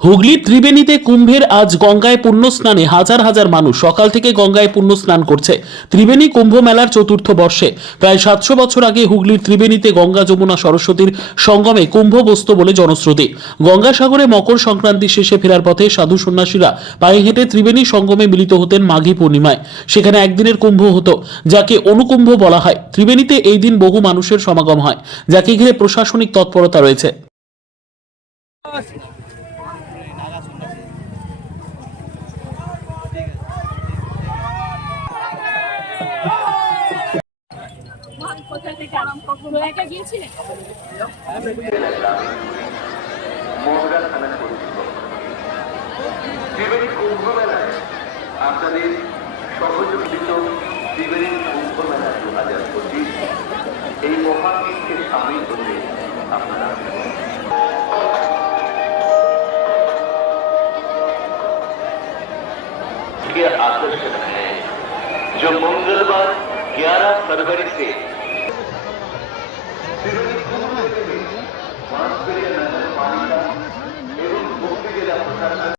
হুগলির ত্রিবেণীতে কুম্ভের আজ গঙ্গায় পুণ্য স্নানে হাজার হাজার মানুষ সকাল থেকে গঙ্গায় পুণ্য স্নান করছে। ত্রিবেণী কুম্ভ মেলার চতুর্থ বর্ষে প্রায় 700 বছর আগে হুগলির ত্রিবেণীতে গঙ্গা যমুনা সরস্বতীর সঙ্গমে কুম্ভ বসত বলে জনশ্রুতি। গঙ্গাসাগরে মকর সংক্রান্তি শেষে ফেরার পথে সাধু সন্ন্যাসীরা পায়ে হেঁটে ত্রিবেণী সঙ্গমে মিলিত হতেন মাঘী পূর্ণিমায়। সেখানে একদিনের কুম্ভ হতো, যাকে অনুকুম্ভ বলা হয়। ত্রিবেণীতে এই দিন বহু মানুষের সমাগম হয়, যাকে ঘিরে প্রশাসনিক তৎপরতা রয়েছে। কোথা থেকে আরম্ভ করবো? একা গিয়েছিলেন? মহড়া থানা পরিচিত ত্রিবেণী কুম্ভ মেলায় আপনাদের সহযোগিত ত্রিবেণী কুম্ভ মেলা 2025 এই মহাকীর্তিকে সামিল হতে আপনারা आकर्षण है जो मंगलवार 11 फरवरी से